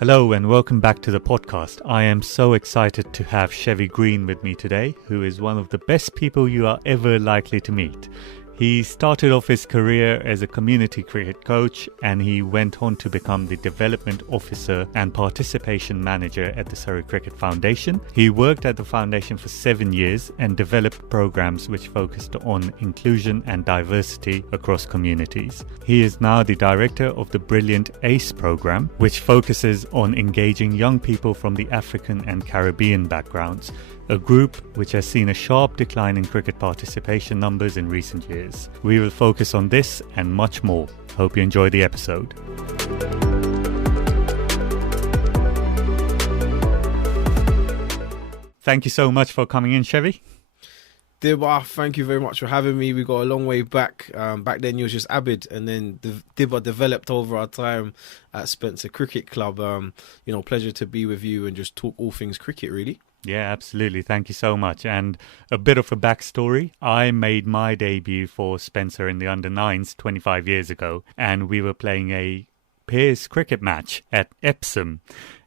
Hello and welcome back to the podcast. I am so excited to have Chevy Green with me today, who is one of the best people you are ever likely to meet. He started off his career as a community cricket coach and he went on to become the development officer and participation manager at the Surrey Cricket Foundation. He worked at the foundation for 7 years and developed programs which focused on inclusion and diversity across communities. He is now the director of the brilliant ACE program, which focuses on engaging young people from the African and Caribbean backgrounds, a group which has seen a sharp decline in cricket participation numbers in recent years. We will focus on this and much more. Hope you enjoy the episode. Thank you so much for coming in, Chevy. Dibba, thank you very much for having me. We got a long way back. Back then you was just Abid, and then Dibba developed over our time at Spencer Cricket Club. Pleasure to be with you and just talk all things cricket, really. Yeah, absolutely. Thank you so much. And a bit of a backstory. I made my debut for Spencer in the under-9s 25 years ago, and we were playing a peers cricket match at Epsom.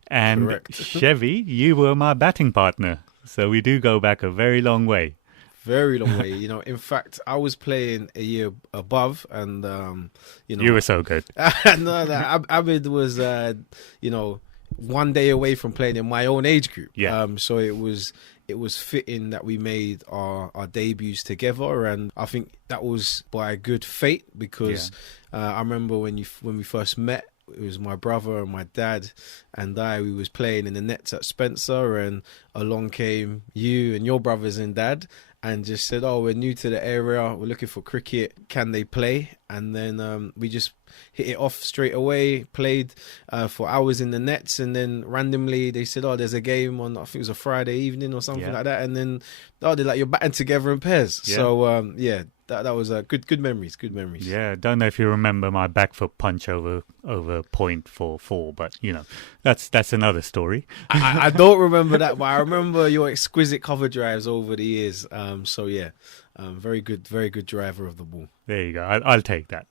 And Correct. Chevy, you were my batting partner. So we do go back a very long way. Very long way. In fact, I was playing a year above, and You were so good. No, Abid was, 1 day away from playing in my own age group. Yeah. So it was fitting that we made our debuts together, and I think that was by good fate because I remember when we first met. It was my brother and my dad and we was playing in the nets at Spencer, and along came you and your brothers and dad and just said, "Oh, we're new to the area, we're looking for cricket, can they play?" And then we just hit it off straight away, played for hours in the nets, and then randomly they said, "Oh, there's a game on, I think it was a Friday evening or something like that," and then they're like, "You're batting together in pairs." Yeah. So that was good memories. Yeah, don't know if you remember my back foot punch over point for 4, but that's another story. I don't remember that, but I remember your exquisite cover drives over the years. Very good driver of the ball. There you go. I'll take that.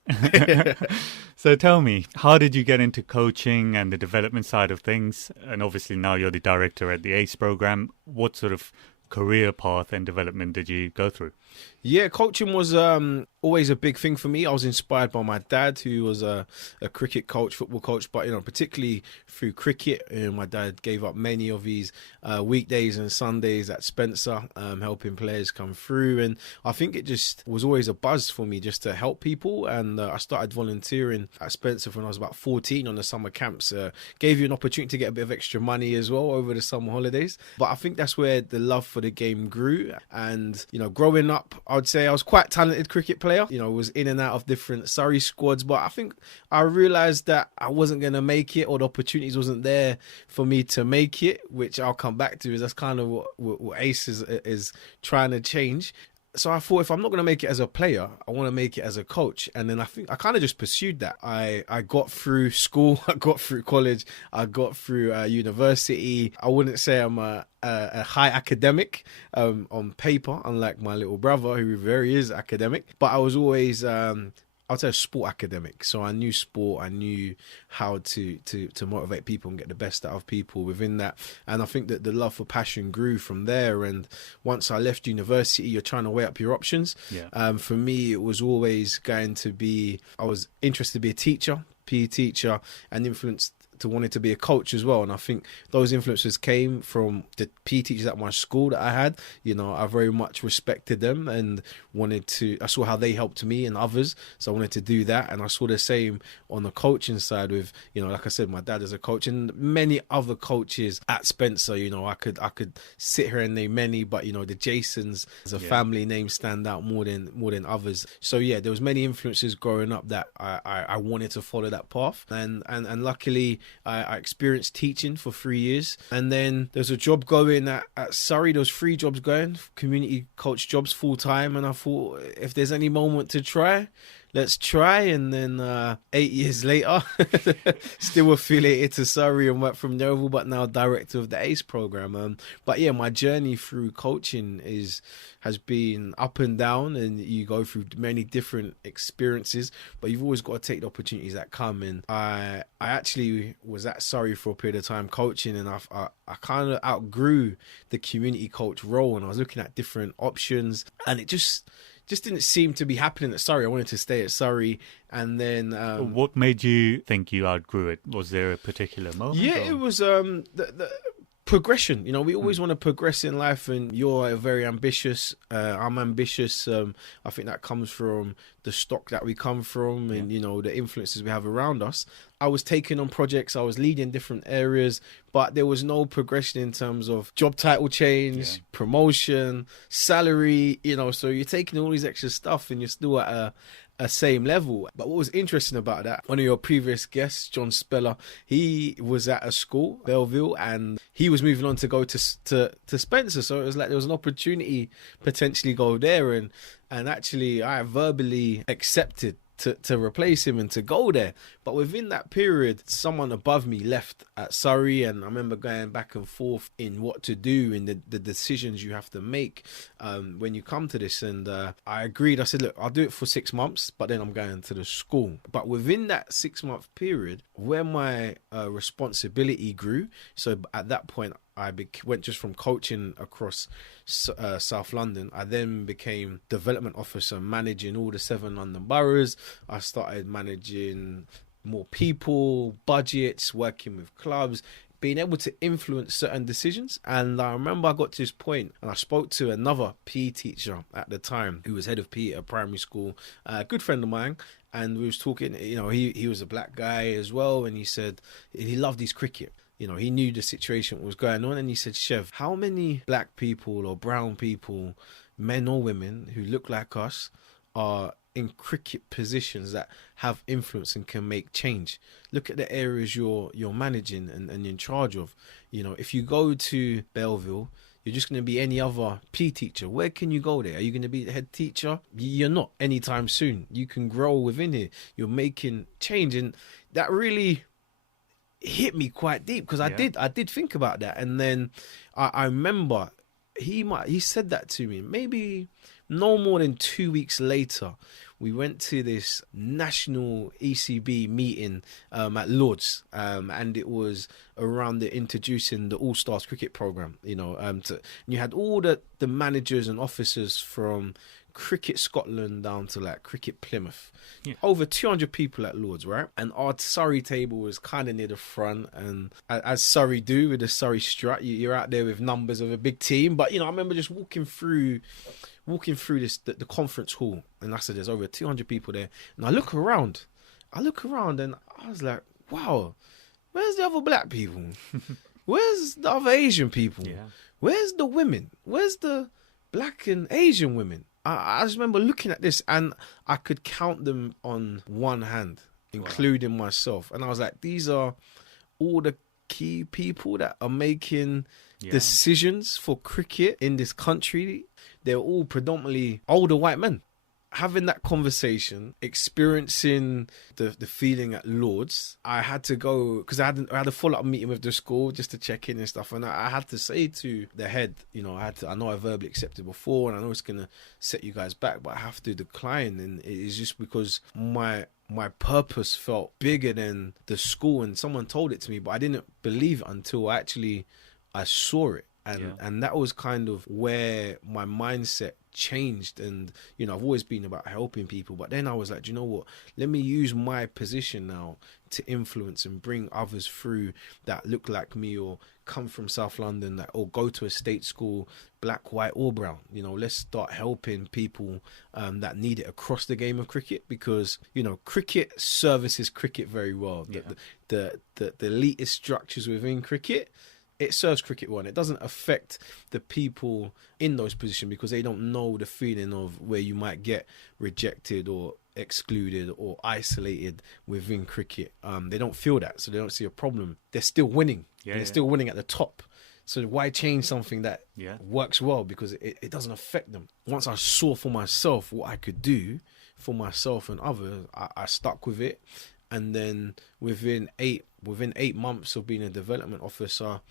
So tell me, how did you get into coaching and the development side of things? And obviously now you're the director at the ACE program. What sort of career path and development did you go through? Yeah, coaching was always a big thing for me. I was inspired by my dad, who was a cricket coach, football coach, but particularly through cricket. My dad gave up many of his weekdays and Sundays at Spencer, helping players come through. And I think it just was always a buzz for me just to help people. And I started volunteering at Spencer when I was about 14 on the summer camps. Gave you an opportunity to get a bit of extra money as well over the summer holidays. But I think that's where the love for the game grew. And growing up, I would say I was quite a talented cricket player. Was in and out of different Surrey squads, but I think I realised that I wasn't going to make it, or the opportunities wasn't there for me to make it, which I'll come back to. Is that's kind of what ACE is trying to change. So I thought, if I'm not going to make it as a player, I want to make it as a coach. And then I think I kind of just pursued that. I got through school, I got through college, I got through university. I wouldn't say I'm a high academic on paper, unlike my little brother, who very is academic. But I was always I'd say a sport academic. So I knew sport, I knew how to motivate people and get the best out of people within that. And I think that the love for passion grew from there. And once I left university, you're trying to weigh up your options. Yeah. For me, it was always going to be, I was interested to be a teacher, PE teacher, and influenced to wanting to be a coach as well. And I think those influences came from the PE teachers at my school that I had. I very much respected them and I saw how they helped me and others, so I wanted to do that. And I saw the same on the coaching side with, like I said, my dad as a coach and many other coaches at Spencer. I could sit here and name many, but the Jasons as a family name stand out more than others. So there was many influences growing up that I wanted to follow that path, and luckily I experienced teaching for 3 years, and then there's a job going at Surrey. There was 3 jobs going, community coach jobs full time, and I thought, if there's any moment to try, let's try. And then 8 years later, still affiliated to Surrey and work from Yeovil, but now director of the ACE program. But yeah, my journey through coaching has been up and down, and you go through many different experiences, but you've always got to take the opportunities that come. And I actually was at Surrey for a period of time coaching, and I kind of outgrew the community coach role, and I was looking at different options, and it just didn't seem to be happening at Surrey. I wanted to stay at Surrey. And then what made you think you outgrew it? Was there a particular moment? Yeah, it was the progression. We always want to progress in life, and you're very ambitious. I'm ambitious. I think that comes from the stock that we come from, and the influences we have around us. I was taking on projects, I was leading different areas, but there was no progression in terms of job title change, promotion, salary, so you're taking all these extra stuff and you're still at a same level. But what was interesting about that, one of your previous guests, John Speller, he was at a school, Belleville, and he was moving on to go to Spencer. So it was like there was an opportunity potentially go there, and actually I verbally accepted to replace him and to go there. But within that period, someone above me left at Surrey, and I remember going back and forth in what to do and the decisions you have to make when you come to this. And I agreed. I said, look, I'll do it for 6 months, but then I'm going to the school. But within that 6-month period, where my responsibility grew, so at that point I went just from coaching across South London. I then became development officer, managing all the 7 London boroughs. I started managing more people, budgets, working with clubs, being able to influence certain decisions. And I remember I got to this point and I spoke to another PE teacher at the time who was head of PE at a primary school, a good friend of mine. And we was talking, he was a black guy as well. And he said he loved his cricket. He knew the situation was going on, and he said, Chev, how many black people or brown people, men or women, who look like us are in cricket positions that have influence and can make change? Look at the areas you're managing and in charge of. If you go to Belleville, you're just going to be any other PE teacher. Where can you go there? Are you going to be the head teacher? You're not anytime soon. You can grow within here. You're making change, and that really hit me quite deep, because I did think about that. And then I remember he said that to me maybe no more than 2 weeks later. We went to this national ECB meeting at Lords, and it was around introducing the All Stars cricket program. And you had all the managers and officers from Cricket Scotland down to like Cricket Plymouth. Over 200 people at Lords, right? And our Surrey table was kind of near the front, and as Surrey do with the Surrey strut, you're out there with numbers of a big team. But I remember just walking through the conference hall, and I said there's over 200 people there, and I look around and I was like, wow, where's the other black people? Where's the other Asian people? Where's the women? Where's the black and Asian women? I just remember looking at this, and I could count them on one hand, including myself. And I was like, these are all the key people that are making decisions for cricket in this country. They're all predominantly older white men. Having that conversation, experiencing the feeling at Lords, I had to go, because I had a follow-up meeting with the school just to check in and stuff, and I had to say to the head, I know I verbally accepted before, and I know it's going to set you guys back, but I have to decline. And it's just because my purpose felt bigger than the school, and someone told it to me, but I didn't believe it until I saw it. And that was kind of where my mindset changed. And I've always been about helping people, but then I was like, do you know what, let me use my position now to influence and bring others through that look like me or come from South London, or go to a state school, black, white or brown. Let's start helping people that need it across the game of cricket, because cricket services cricket very well. The elitist structures within cricket, it serves cricket well. It doesn't affect the people in those positions, because they don't know the feeling of where you might get rejected or excluded or isolated within cricket. They don't feel that, so they don't see a problem. They're still winning. They're still winning at the top. So why change something that works well, because it doesn't affect them? Once I saw for myself what I could do for myself and others, I stuck with it. And then within eight months of being a development officer,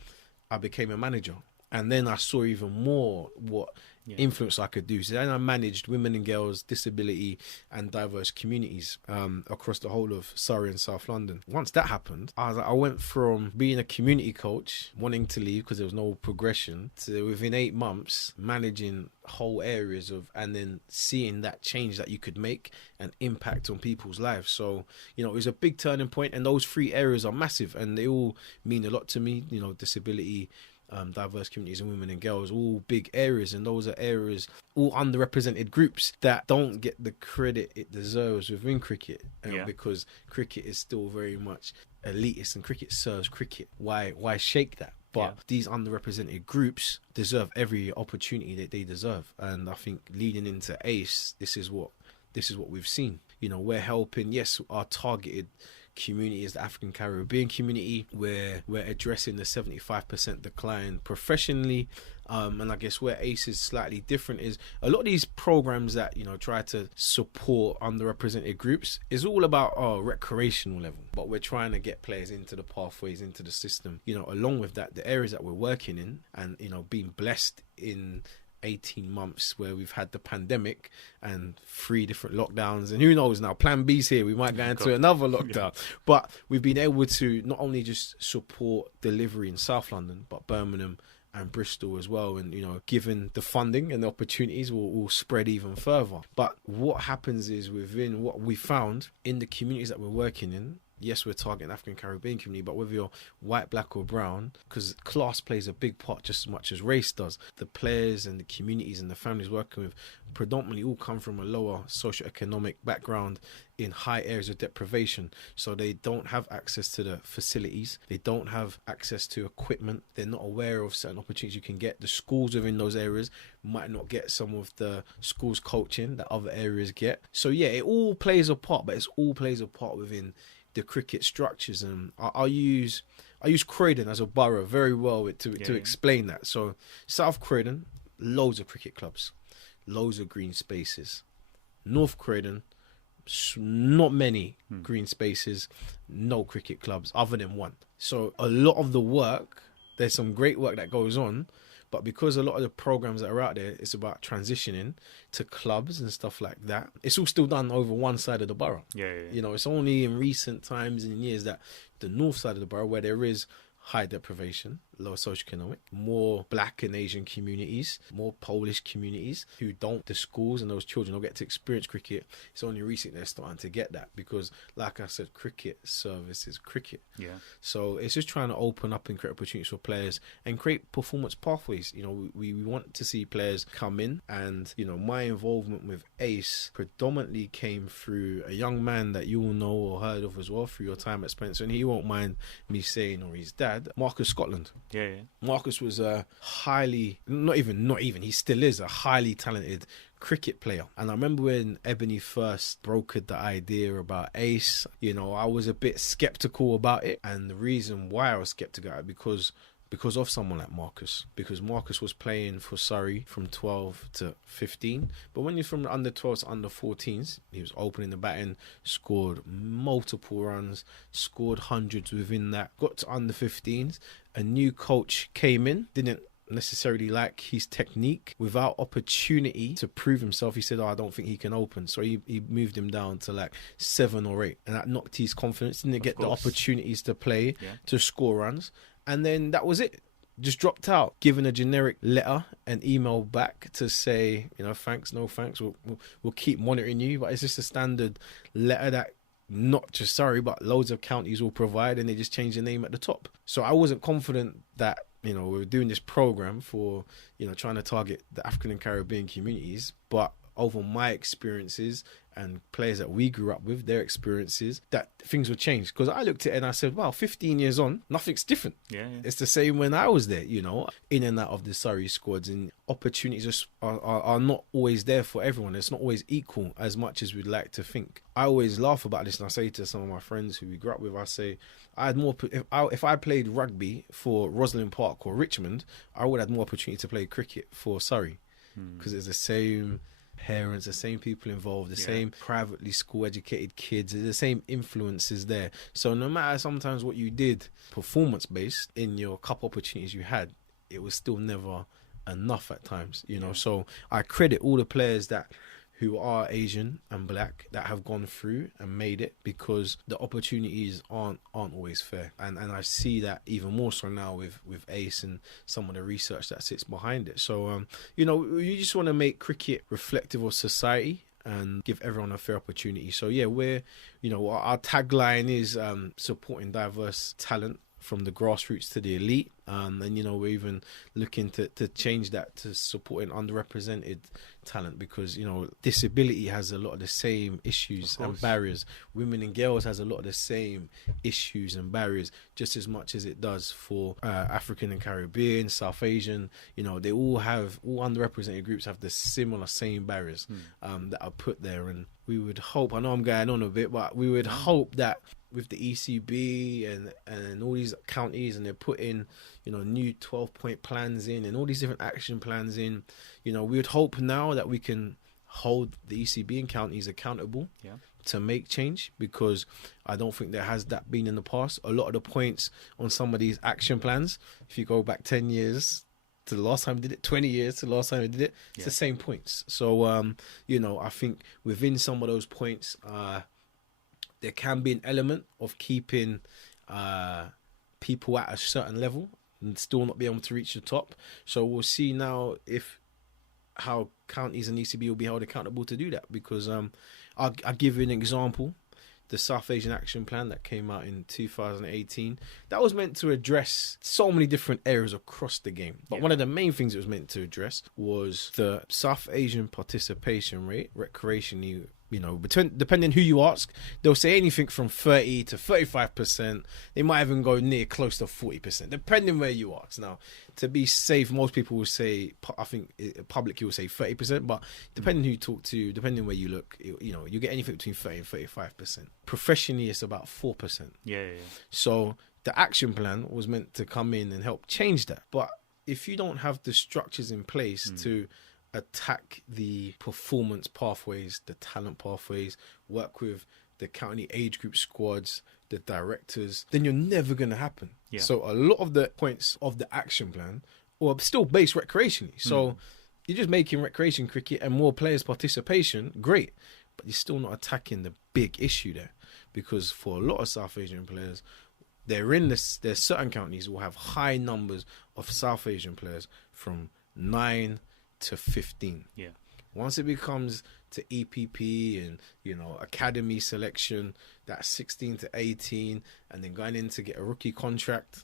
I became a manager. And then I saw even more what influence I could do. So then I managed women and girls, disability and diverse communities across the whole of Surrey and South London. Once that happened, I went from being a community coach, wanting to leave because there was no progression, to within 8 months managing whole areas of, and then seeing that change that you could make and impact on people's lives. So, you know, it was a big turning point, and those 3 areas are massive and they all mean a lot to me. You know, disability, diverse communities and women and girls, all big areas, and those are areas, all underrepresented groups that don't get the credit it deserves within cricket, because cricket is still very much elitist and cricket serves cricket. Why shake that? But these underrepresented groups deserve every opportunity that they deserve, and I think leading into ACE, this is what we've seen. You know, we're helping, yes, our targeted community is the African Caribbean community, where we're addressing the 75% decline professionally, and I guess where ACE is slightly different is a lot of these programs that, you know, try to support underrepresented groups is all about recreational level, but we're trying to get players into the pathways, into the system. You know, along with that, the areas that we're working in, and, you know, being blessed in 18 months where we've had the pandemic and 3 different lockdowns, and who knows, now plan B's here, we might go into another lockdown. But we've been able to not only just support delivery in South London, but Birmingham and Bristol as well, and, you know, given the funding and the opportunities, will spread even further. But what happens is, within what we found in the communities that we're working in, yes, we're targeting African Caribbean community, but whether you're white, black or brown, because class plays a big part just as much as race does. The players and the communities and the families working with predominantly all come from a lower socioeconomic background in high areas of deprivation. So they don't have access to the facilities. They don't have access to equipment. They're not aware of certain opportunities you can get. The schools within those areas might not get some of the schools coaching that other areas get. So yeah, it all plays a part, but it all plays a part within the cricket structures. And I use Croydon as a borough very well to explain that. So South Croydon, loads of cricket clubs, loads of green spaces. North Croydon, not many green spaces, no cricket clubs other than one. So a lot of the work, there's some great work that goes on, but because a lot of the programs that are out there, it's about transitioning to clubs and stuff like that, it's all still done over one side of the borough. You know, it's only in recent times and years that the north side of the borough, where there is high deprivation, lower socioeconomic, more black and Asian communities, more Polish communities the schools and those children don't get to experience cricket. It's only recently they're starting to get that, because like I said, cricket services cricket. So it's just trying to open up and create opportunities for players and create performance pathways. You know, we want to see players come in, and, you know, my involvement with ACE predominantly came through a young man that you all know or heard of as well through your time at Spencer, and he won't mind me saying, or his dad, Marcus Scotland. Marcus was a not even, he still is a highly talented cricket player. And I remember when Ebony first brokered the idea about ACE, you know, I was a bit skeptical about it. And the reason why I was skeptical about it, because of someone like Marcus. Because Marcus was playing for Surrey from 12 to 15. But when you're from under 12s to under 14s, he was opening the batting, scored multiple runs, scored hundreds within that, got to under 15s. A new coach came in, didn't necessarily like his technique. Without opportunity to prove himself, he said, I don't think he can open. So he moved him down to like 7 or 8. And that knocked his confidence. Didn't get the opportunities to play, to score runs. And then that was it. Just dropped out, given a generic letter and email back to say, you know, thanks, no thanks, we'll keep monitoring you. But it's just a standard letter that not just Surrey, but loads of counties will provide, and they just change the name at the top. So I wasn't confident that, you know, we were doing this program for, you know, trying to target the African and Caribbean communities, but over my experiences and players that we grew up with, their experiences, that things would change. Because I looked at it and I said, wow, 15 years on, nothing's different. It's the same when I was there, you know, in and out of the Surrey squads, and opportunities are not always there for everyone. It's not always equal as much as we'd like to think. I always laugh about this, and I say to some of my friends who we grew up with, I say, I had more, if I played rugby for Rosalind Park or Richmond, I would have more opportunity to play cricket for Surrey, because it's the same parents, the same people involved, the same privately school educated kids, the same influences there. So no matter sometimes what you did performance based in your couple opportunities you had, it was still never enough at times, you know. So I credit all the players who are Asian and black that have gone through and made it, because the opportunities aren't always fair, and I see that even more so now with Ace and some of the research that sits behind it. So you know, you just want to make cricket reflective of society and give everyone a fair opportunity. So yeah, we're, you know, our tagline is supporting diverse talent from the grassroots to the elite, and you know, we're even looking to change that to supporting underrepresented talent, because you know, disability has a lot of the same issues and barriers. Women and girls has a lot of the same issues and barriers, just as much as it does for African and Caribbean, South Asian. You know, they all underrepresented groups have the same barriers that are put there. And we would hope, I know I'm going on a bit, but we would hope that with the ECB and all these counties, and they're putting, you know, new 12-point plans in and all these different action plans in, you know, we would hope now that we can hold the ECB and counties accountable to make change, because I don't think there has that been in the past. A lot of the points on some of these action plans, if you go back 10 years to the last time we did it, 20 years to the last time we did it, it's the same points. So, you know, I think within some of those points, there can be an element of keeping people at a certain level and still not be able to reach the top. So we'll see now how counties and ECB will be held accountable to do that. Because I'll give you an example. The South Asian Action Plan that came out in 2018, that was meant to address so many different areas across the game. But one of the main things it was meant to address was the South Asian participation rate recreationally. You know, depending who you ask, they'll say anything from 30 to 35%. They might even go near close to 40%, depending where you ask. Now, to be safe, most people will say, I think publicly will say 30%, but depending who you talk to, depending where you look, you know, you get anything between 30 and 35%. Professionally, it's about 4%. Yeah. So the action plan was meant to come in and help change that. But if you don't have the structures in place to attack the performance pathways, the talent pathways, work with the county age group squads, the directors, then you're never going to happen. So a lot of the points of the action plan are still based recreationally. So you're just making recreation cricket and more players' participation, great, but you're still not attacking the big issue there. Because for a lot of South Asian players, there's certain counties will have high numbers of South Asian players from 9 to 15. Once it becomes to EPP and, you know, academy selection, that's 16 to 18, and then going in to get a rookie contract,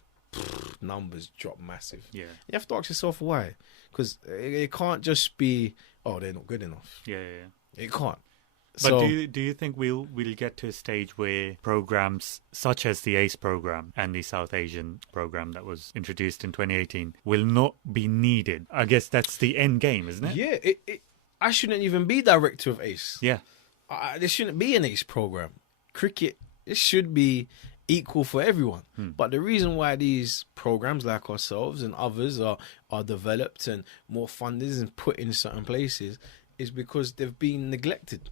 numbers drop massive. You have to ask yourself why, because it can't just be, oh, they're not good enough. It can't. But So, do you think we'll get to a stage where programs such as the ACE program and the South Asian program that was introduced in 2018 will not be needed? I guess that's the end game, isn't it? yeah, I shouldn't even be director of ACE. Yeah. There shouldn't be an ACE program. Cricket, it should be equal for everyone. But the reason why these programs like ourselves and others are developed and more funded and put in certain places is because they've been neglected.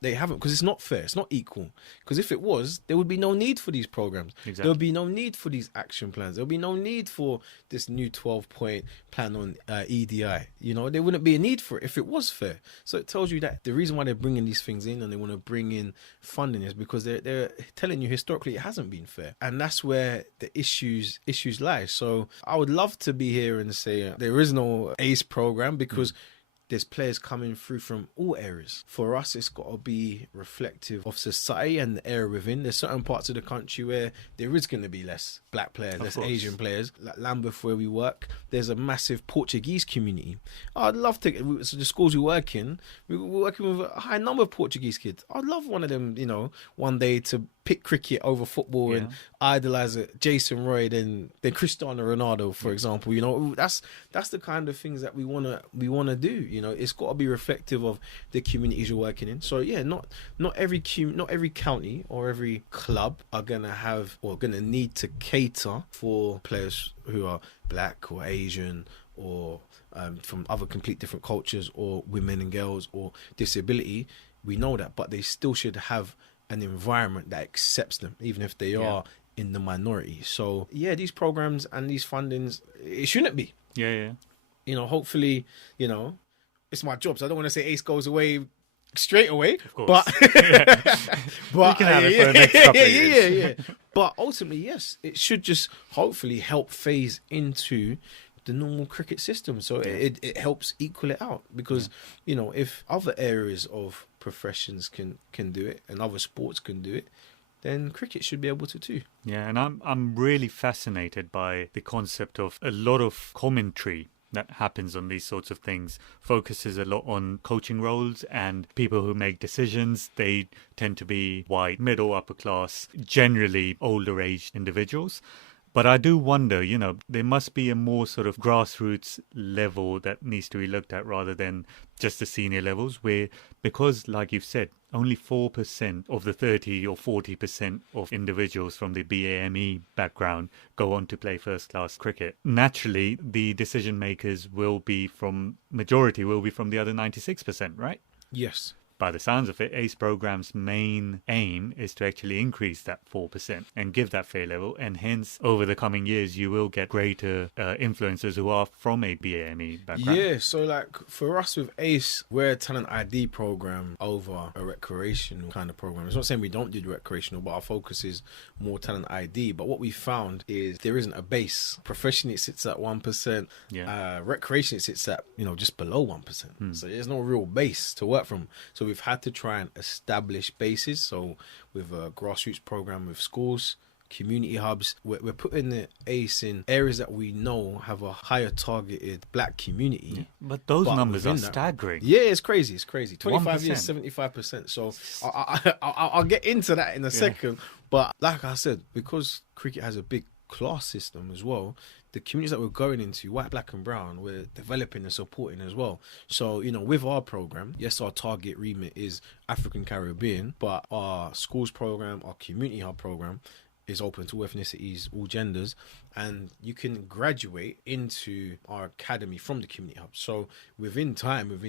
They haven't, because it's not fair. It's not equal. Because if it was, there would be no need for these programs. There would be no need for these action plans. There would be no need for this new 12-point plan on EDI. You know, there wouldn't be a need for it if it was fair. So it tells you that the reason why they're bringing these things in and they want to bring in funding is because they're telling you historically it hasn't been fair. And that's where the issues lie. So I would love to be here and say there is no ACE program, because there's players coming through from all areas. For us, it's got to be reflective of society and the area within. There's certain parts of the country where there is going to be less black players, less Asian players. Like Lambeth, where we work, there's a massive Portuguese community. I'd love to, so the schools we work in, we're working with a high number of Portuguese kids. I'd love one of them, you know, one day to pick cricket over football and idolize Jason Roy than Cristiano Ronaldo, for example. You know, that's the kind of things that we wanna do. You know, it's got to be reflective of the communities you're working in. So yeah, not every county or every club are gonna have or gonna need to cater for players who are black or Asian or from other complete different cultures, or women and girls, or disability, we know that, but they still should have an environment that accepts them, even if they are in the minority. So yeah, these programs and these fundings, it shouldn't be. Hopefully, it's my job, so I don't want to say ACE goes away straight away, of course. but we can have it for the next couple of years. But ultimately, yes, it should just hopefully help phase into the normal cricket system, so it helps equal it out, because if other areas of professions can do it and other sports can do it, then cricket should be able to too. Yeah, and I'm really fascinated by the concept of a lot of commentary that happens on these sorts of things focuses a lot on coaching roles and people who make decisions. They tend to be white, middle, upper class, generally older aged individuals. But I do wonder, there must be a more sort of grassroots level that needs to be looked at rather than just the senior levels, where, because like you've said, only 4% of the 30 or 40% of individuals from the BAME background go on to play first-class cricket. Naturally, the decision makers majority will be from the other 96%, right? Yes. By the sounds of it, ACE program's main aim is to actually increase that 4% and give that fair level. And hence, over the coming years, you will get greater influencers who are from a BAME background. Yeah, so like for us with ACE, we're a talent ID program over a recreational kind of program. It's not saying we don't do the recreational, but our focus is more talent ID. But what we found is there isn't a base. Professionally, it sits at 1%. Recreation, it sits at, just below 1%. So there's no real base to work from. So we've had to try and establish bases. So with a grassroots program with schools, community hubs, we're putting the ACE in areas that we know have a higher targeted black community. Yeah. But those numbers are staggering. Yeah, it's crazy. 25 1%. years, 75%. So I'll get into that in a second. But like I said, because cricket has a big class system as well, the communities that we're going into, white, black and brown, we're developing and supporting as well. So, with our program, yes, our target remit is African Caribbean, but our schools program, our community hub program is open to all ethnicities, all genders, and you can graduate into our academy from the community hub. So within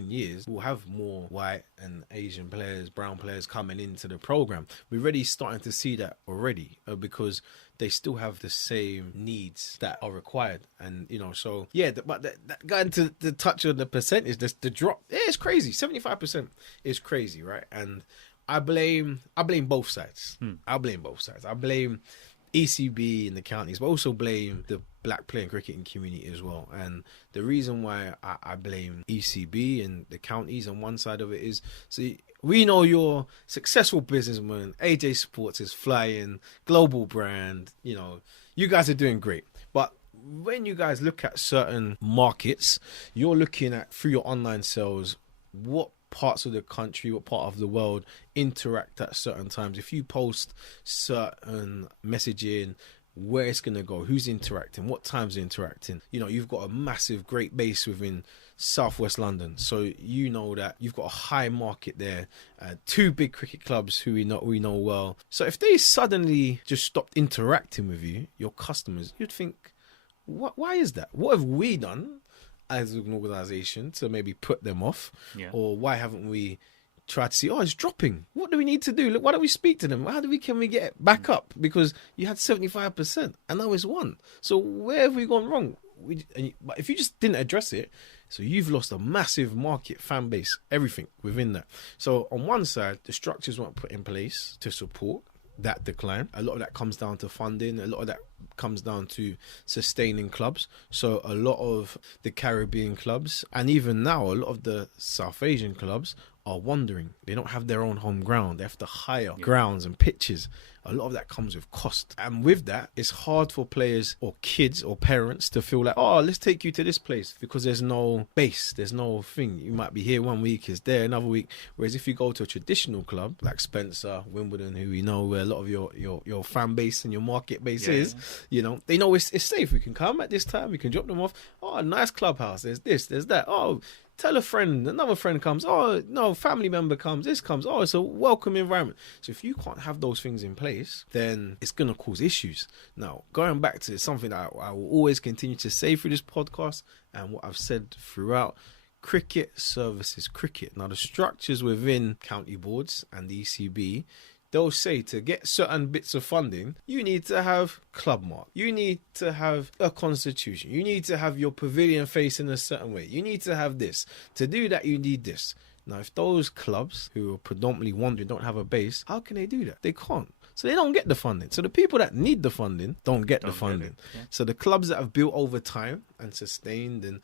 years, we'll have more white and Asian players, brown players coming into the program. We're already starting to see that already because they still have the same needs that are required. And, so, yeah, but that going to the touch on the percentage, the drop, it's crazy. 75% is crazy, right? And I blame both sides. I blame both sides. I blame ECB and the counties, but also blame the black playing cricket and community as well. And the reason why I blame ECB and the counties on one side of it is, see, we know you're successful businessman. AJ Sports is flying, global brand. You guys are doing great. But when you guys look at certain markets, you're looking at through your online sales, what parts of the country, what part of the world interact at certain times. If you post certain messaging, where it's going to go, who's interacting, what times interacting. You've got a massive, great base within Southwest London, so that you've got a high market there. Two big cricket clubs who we know well. So if they suddenly just stopped interacting with you, your customers, you'd think, why is that? What have we done as an organisation to maybe put them off? Or why haven't we tried to see, it's dropping, what do we need to do? Look, why don't we speak to them? Can we get it back up? Because you had 75% and now it's 1%. So where have we gone wrong? But if you just didn't address it, so you've lost a massive market, fan base, everything within that. So on one side, the structures weren't put in place to support that decline. A lot of that comes down to funding. A lot of that comes down to sustaining clubs. So a lot of the Caribbean clubs, and even now a lot of the South Asian clubs, are wandering. They don't have their own home ground. They have to hire grounds and pitches. A lot of that comes with cost. And with that, it's hard for players or kids or parents to feel like, let's take you to this place, because there's no base. There's no thing. You might be here one week, it's there another week. Whereas if you go to a traditional club like Spencer, Wimbledon, who we know where a lot of your fan base and your market base is, they know it's safe. We can come at this time. We can drop them off. Nice clubhouse. There's this, there's that. Tell a friend, another friend comes. No, family member comes, this comes. It's a welcome environment. So if you can't have those things in place, place, then it's going to cause issues. Now, going back to something that I will always continue to say through this podcast and what I've said throughout, cricket services cricket. Now, the structures within county boards and the ECB, they'll say to get certain bits of funding, you need to have club mark. You need to have a constitution. You need to have your pavilion facing a certain way. You need to have this. To do that, you need this. Now, if those clubs who are predominantly wandering don't have a base, how can they do that? They can't. So they don't get the funding. So the people that need the funding don't get the funding. Yeah. So the clubs that have built over time and sustained and,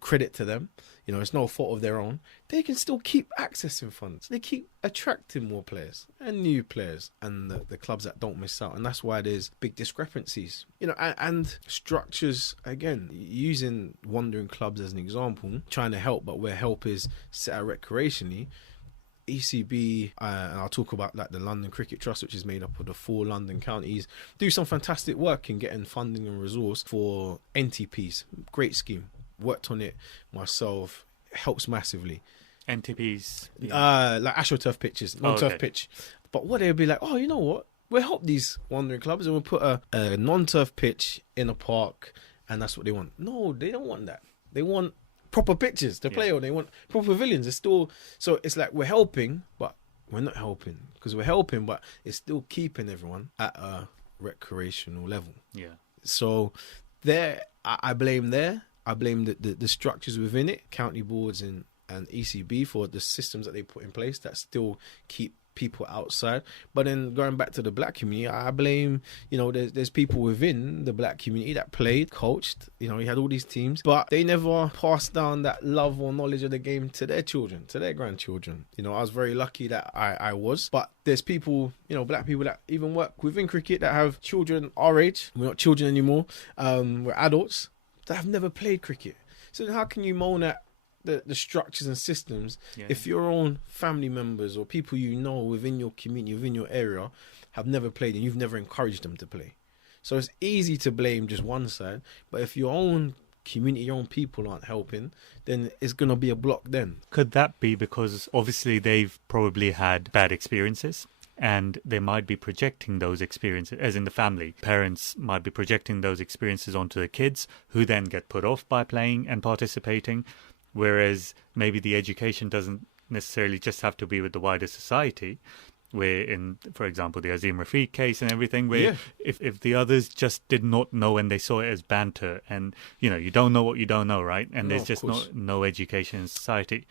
credit to them, it's no fault of their own, they can still keep accessing funds. They keep attracting more players and new players and the clubs that don't miss out. And that's why there's big discrepancies, and structures, again, using wandering clubs as an example, trying to help, but where help is set out recreationally. ECB, and I'll talk about like the London Cricket Trust, which is made up of the 4 London counties, do some fantastic work in getting funding and resource for NTPs. Great scheme. Worked on it myself. Helps massively. NTPs? Like AstroTurf pitches, non-turf pitch. But what they'll be like, oh, you know what? We'll help these wandering clubs and we'll put a non-turf pitch in a park, and that's what they want. No, they don't want that. They want proper pitches to play on. They want proper pavilions. It's still, so it's like we're helping, but we're not helping, because we're helping, but it's still keeping everyone at a recreational level. Yeah. So I blame the structures within it, county boards and ECB, for the systems that they put in place that still keep people outside. But then going back to the black community, I blame, there's people within the black community that played, coached, he had all these teams, but they never passed down that love or knowledge of the game to their children, to their grandchildren. I was very lucky that I was, but there's people, black people that even work within cricket that have children our age. We're not children anymore. We're adults that have never played cricket. So then how can you moan at the structures and systems if your own family members or people within your community, within your area, have never played and you've never encouraged them to play? So it's easy to blame just one side, but if your own community, your own people aren't helping, then it's going to be a block then. Could that be because obviously they've probably had bad experiences? And they might be projecting those experiences, as in the family. Parents might be projecting those experiences onto the kids, who then get put off by playing and participating. Whereas maybe the education doesn't necessarily just have to be with the wider society, where in, for example, the Azim Rafiq case and everything, where if the others just did not know and they saw it as banter, and, you don't know what you don't know, right? And there's just no education in society.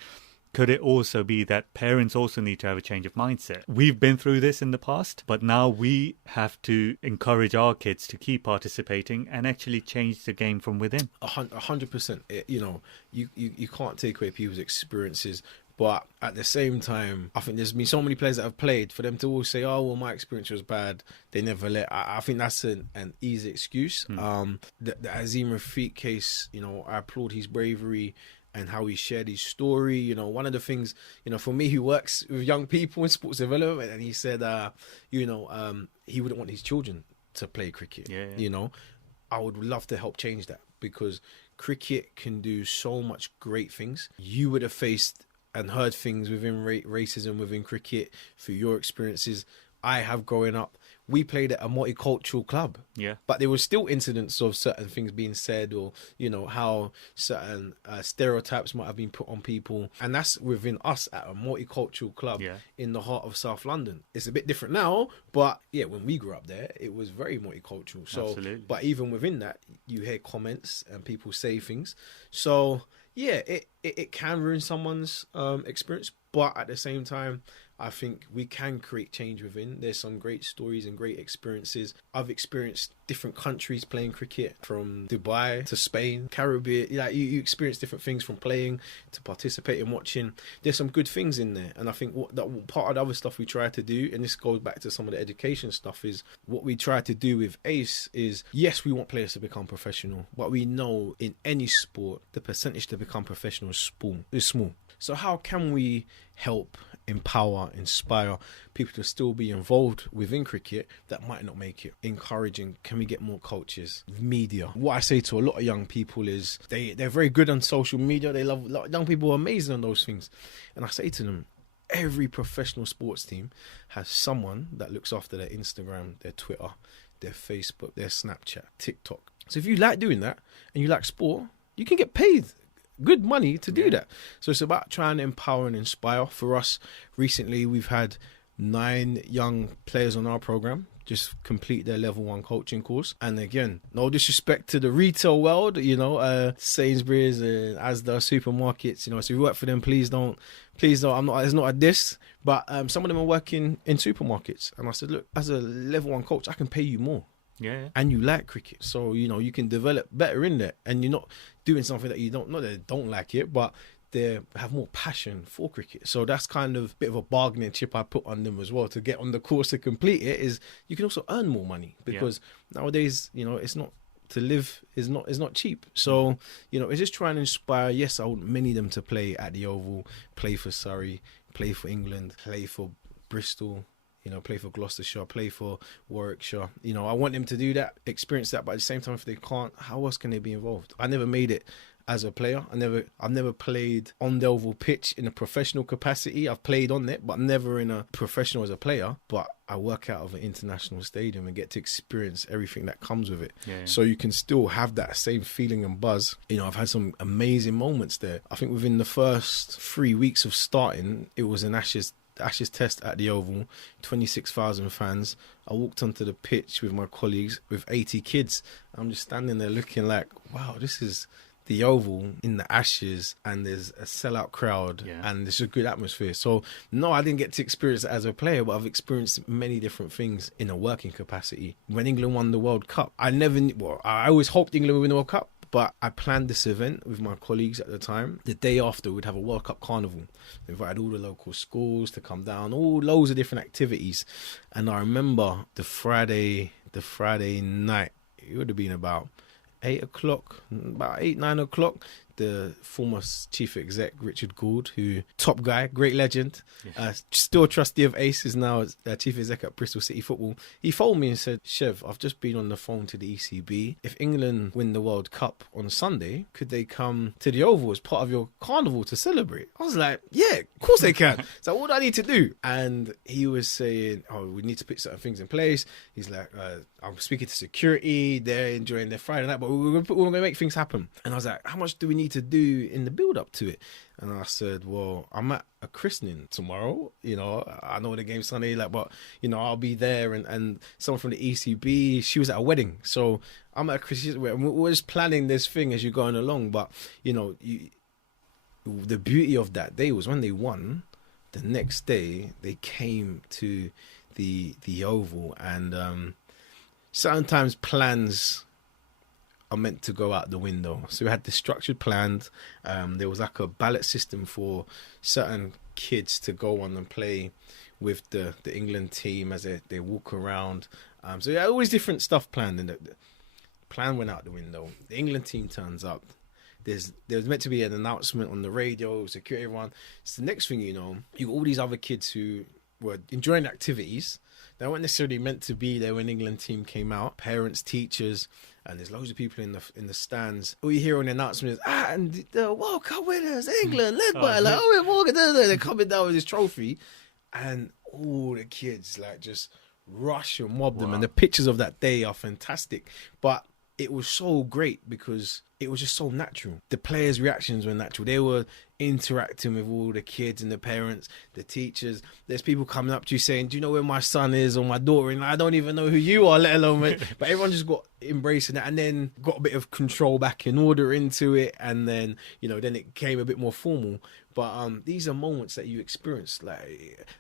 Could it also be that parents also need to have a change of mindset? We've been through this in the past, but now we have to encourage our kids to keep participating and actually change the game from within. 100%. You can't take away people's experiences, but at the same time, I think there's been so many players that have played, for them to all say, oh, well, my experience was bad, they never let. I think that's an easy excuse. The Azim Rafiq case, I applaud his bravery and how he shared his story. One of the things, for me, who works with young people in sports development, and he said, he wouldn't want his children to play cricket. I would love to help change that, because cricket can do so much great things. You would have faced and heard things within racism within cricket through your experiences. I have growing up. We played at a multicultural club. Yeah. But there were still incidents of certain things being said, or, how certain stereotypes might have been put on people. And that's within us at a multicultural club in the heart of South London. It's a bit different now, but when we grew up there, it was very multicultural. So, absolutely. But even within that, you hear comments and people say things. So, it can ruin someone's experience. But at the same time, I think we can create change within. There's some great stories and great experiences. I've experienced different countries playing cricket, from Dubai to Spain, Caribbean. You experience different things, from playing to participating, watching. There's some good things in there. And I think that part of the other stuff we try to do, and this goes back to some of the education stuff, is what we try to do with ACE is, yes, we want players to become professional, but we know in any sport, the percentage to become professional is small. So how can we help, empower, inspire people to still be involved within cricket that might not make it? Encouraging, can we get more coaches? Media. What I say to a lot of young people is they're very good on social media. They love, young people are amazing on those things. And I say to them, every professional sports team has someone that looks after their Instagram, their Twitter, their Facebook, their Snapchat, TikTok. So if you like doing that and you like sport, you can get paid good money to do that. So it's about trying to empower and inspire. For us, recently we've had 9 young players on our program just complete their level 1 coaching course. And again, no disrespect to the retail world, Sainsbury's and Asda supermarkets, so if you work for them, please don't, it's not a diss, but some of them are working in supermarkets. And I said, look, as a level 1 coach, I can pay you more. Yeah. And you like cricket, so you can develop better in there, and you're not doing something that you don't, not that they don't like it, but they have more passion for cricket. So that's kind of a bit of a bargaining chip I put on them as well to get on the course to complete it. Is you can also earn more money, because nowadays it's not, to live is not cheap. So it's just trying to inspire. Yes, I want many of them to play at the Oval, play for Surrey, play for England, play for Bristol, play for Gloucestershire, play for Warwickshire. I want them to do that, experience that, but at the same time, if they can't, how else can they be involved? I never made it as a player. I've never played on the Oval pitch in a professional capacity. I've played on it, but never in a professional as a player. But I work out of an international stadium and get to experience everything that comes with it. So you can still have that same feeling and buzz. I've had some amazing moments there. I think within the first 3 weeks of starting, it was an Ashes test at the Oval, 26,000 fans. I walked onto the pitch with my colleagues with 80 kids. I'm just standing there looking like, wow, this is the Oval in the Ashes, and there's a sellout crowd, and there's a good atmosphere. So no, I didn't get to experience it as a player, but I've experienced many different things in a working capacity. When England won the World Cup, I always hoped England would win the World Cup, but I planned this event with my colleagues at the time. The day after, we'd have a World Cup carnival. They invited all the local schools to come down, loads of different activities. And I remember the Friday night, it would have been about 8 o'clock, about 8, 9 o'clock. The former chief exec, Richard Gould, who top guy, great legend, still trustee of Ace, is now chief exec at Bristol City Football. He phoned me and said, Chev, I've just been on the phone to the ECB. If England win the World Cup on Sunday, could they come to the Oval as part of your carnival to celebrate? I was like, yeah, of course they can. So what do I need to do? And he was saying, we need to put certain things in place. He's like, I'm speaking to security, they're enjoying their Friday night, but we're going to make things happen. And I was like, how much do we need to do in the build up to it? And I said, well, I'm at a christening tomorrow, I know the game's Sunday, but I'll be there, and someone from the ECB, she was at a wedding, so I'm at a christening, we're just planning this thing as you're going along. But the beauty of that day was when they won, the next day they came to the Oval, and sometimes plans are meant to go out the window. So we had the structured plans. There was like a ballot system for certain kids to go on and play with the England team as they walk around. So yeah, always different stuff planned, and the plan went out the window. The England team turns up. There was meant to be an announcement on the radio, security, everyone. So the next thing you know, you got all these other kids who were enjoying activities. They weren't necessarily meant to be there when England team came out. Parents, teachers, and there's loads of people in the stands. All you hear on the announcement is, and the World Cup winners, England, led by Owen Morgan. They're coming down with this trophy, and all the kids just rush and mob them. And the pictures of that day are fantastic. But it was so great because it was just so natural. The players' reactions were natural. They were interacting with all the kids and the parents, the teachers. There's people coming up to you saying, do you know where my son is or my daughter? And I don't even know who you are, let alone it. But everyone just got embracing that, and then got a bit of control back in order into it. And then, then it became a bit more formal. But these are moments that you experience.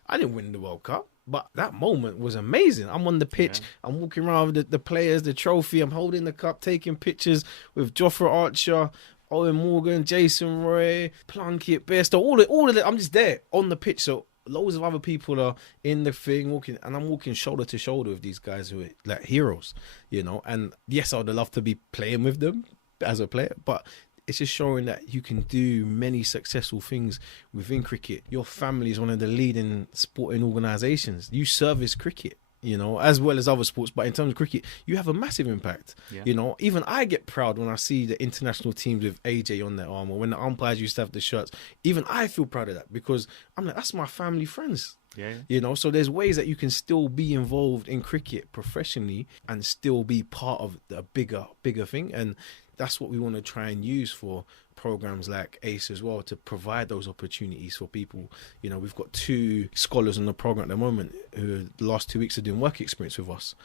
I didn't win the World Cup, but that moment was amazing. I'm on the pitch. Yeah. I'm walking around with the players, the trophy. I'm holding the cup, taking pictures with Jofra Archer, Owen Morgan, Jason Roy, Plunkett, Bairstow, all of it. I'm just there on the pitch. So loads of other people are in the thing walking, and I'm walking shoulder to shoulder with these guys who are like heroes, And yes, I'd love to be playing with them as a player, but it's just showing that you can do many successful things within cricket. Your family is one of the leading sporting organisations. You service cricket. as well as other sports. But in terms of cricket, you have a massive impact. Yeah. Even I get proud when I see the international teams with AJ on their arm, or when the umpires used to have the shirts. Even I feel proud of that, because I'm like, that's my family, friends. Yeah. So there's ways that you can still be involved in cricket professionally and still be part of a bigger thing. And that's what we want to try and use for programs like ACE as well, to provide those opportunities for people. We've got 2 scholars on the program at the moment who the last 2 weeks are doing work experience with us,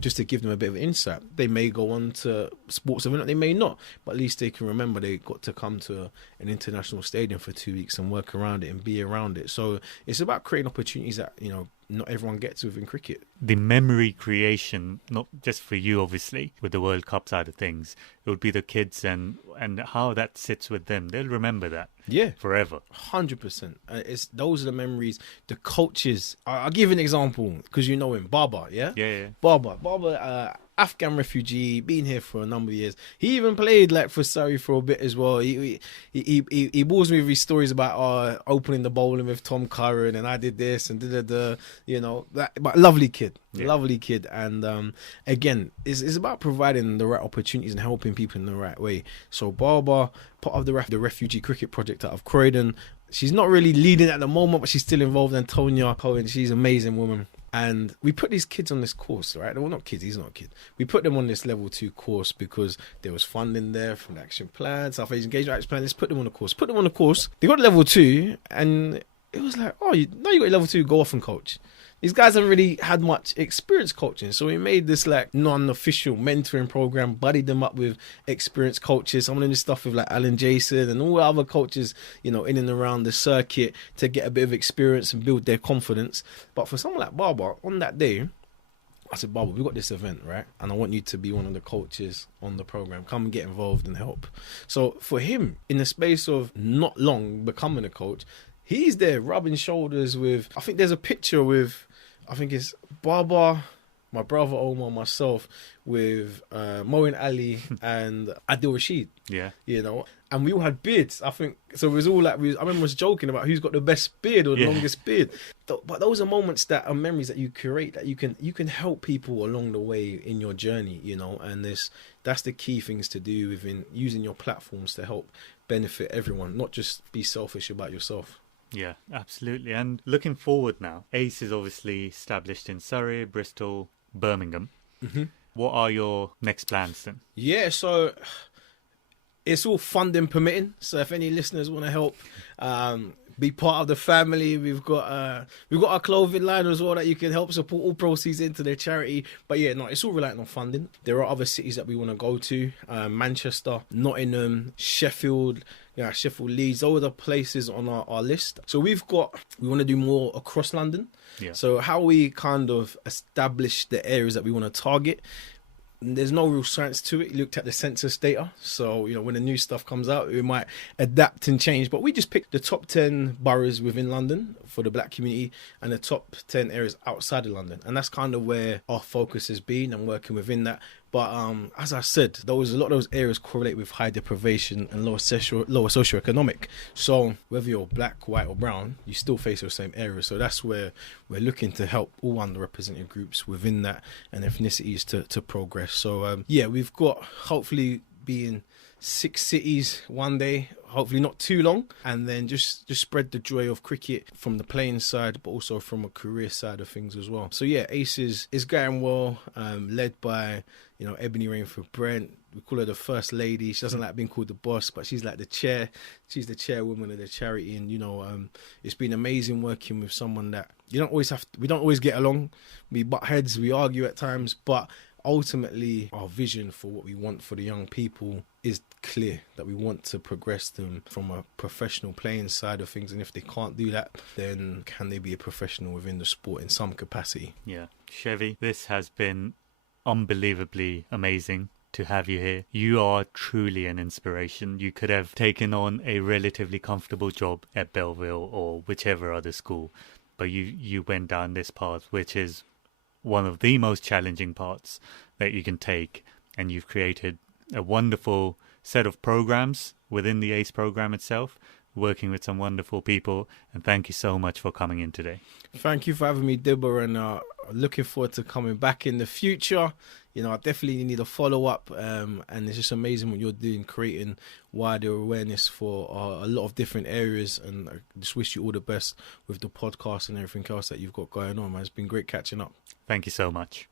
just to give them a bit of insight. They may go on to sports event, they may not, but at least they can remember they got to come to an international stadium for 2 weeks and work around it and be around it. So it's about creating opportunities that not everyone gets within cricket. The memory creation, not just for you, obviously, with the World Cup side of things, it would be the kids and how that sits with them. They'll remember that forever. 100%. Those are the memories. The coaches, I'll give you an example, because you know him, Baba. Yeah. Baba, Afghan refugee, been here for a number of years. He even played for Surrey for a bit as well. He bores me with his stories about opening the bowling with Tom Curran, and I did this and but lovely kid. And again, it's about providing the right opportunities and helping people in the right way. So Baba, part of the refugee cricket project out of Croydon. She's not really leading at the moment, but she's still involved. Antonia Cohen, she's an amazing woman. And we put these kids on this course, right? Well, not kids, he's not a kid. We put them on this level 2 course because there was funding there from the action plan, South Asian Engagement Action Plan. Let's put them on the course. They got level 2, and it was like, now you got your level 2, go off and coach. These guys haven't really had much experience coaching, so we made this non-official mentoring program, buddied them up with experienced coaches. Some of them did stuff with Alan Jason and all the other coaches, in and around the circuit, to get a bit of experience and build their confidence. But for someone like Baba, on that day, I said, Baba, we've got this event, right? And I want you to be one of the coaches on the program. Come and get involved and help. So for him, in the space of not long becoming a coach, he's there rubbing shoulders with, I think there's a picture with, I think it's Baba, my brother Omar, myself, with Moeen Ali and Adil Rashid. Yeah. And we all had beards, I think. So it was all I remember was joking about who's got the best beard or the longest beard. But those are moments that are memories that you create, that you can help people along the way in your journey, and that's the key things to do within using your platforms to help benefit everyone, not just be selfish about yourself. Yeah, absolutely. And looking forward now, ACE is obviously established in Surrey, Bristol, Birmingham. Mm-hmm. What are your next plans then? Yeah, so it's all funding permitting. So if any listeners want to help be part of the family, we've got our clothing line as well that you can help support. All proceeds into their charity. But yeah, no, it's all reliant on funding. There are other cities that we want to go to: Manchester, Nottingham, Sheffield. Sheffield, Leeds, all the places on our list. So we want to do more across London. Yeah. So how we kind of establish the areas that we want to target, there's no real science to it. We looked at the census data. So, when the new stuff comes out, we might adapt and change. But we just picked the top 10 boroughs within London for the black community and the top 10 areas outside of London. And that's kind of where our focus has been and working within that. But as I said, a lot of those areas correlate with high deprivation and lower socioeconomic. So whether you're black, white or brown, you still face those same areas. So that's where we're looking to help all underrepresented groups within that and ethnicities to progress. So we've got hopefully be in 6 cities one day, hopefully not too long, and then just spread the joy of cricket from the playing side, but also from a career side of things as well. So yeah, ACE is going well, led by Ebony Rainford Brent. We call her the first lady. She doesn't like being called the boss, but she's like the chair. She's the chairwoman of the charity, and it's been amazing working with someone that we don't always get along. We butt heads, we argue at times, but ultimately our vision for what we want for the young people is clear, that we want to progress them from a professional playing side of things, and if they can't do that, then can they be a professional within the sport in some capacity? Yeah. Chevy, this has been unbelievably amazing to have you here. You are truly an inspiration. You could have taken on a relatively comfortable job at Belleville or whichever other school, but you went down this path, which is one of the most challenging parts that you can take, and you've created a wonderful set of programs within the ACE program itself, working with some wonderful people. And thank you so much for coming in today. Thank you for having me, Dibber, and looking forward to coming back in the future. You know, I definitely need a follow-up, and it's just amazing what you're doing, creating wider awareness for a lot of different areas, and I just wish you all the best with the podcast and everything else that you've got going on, man. It's been great catching up. Thank you so much.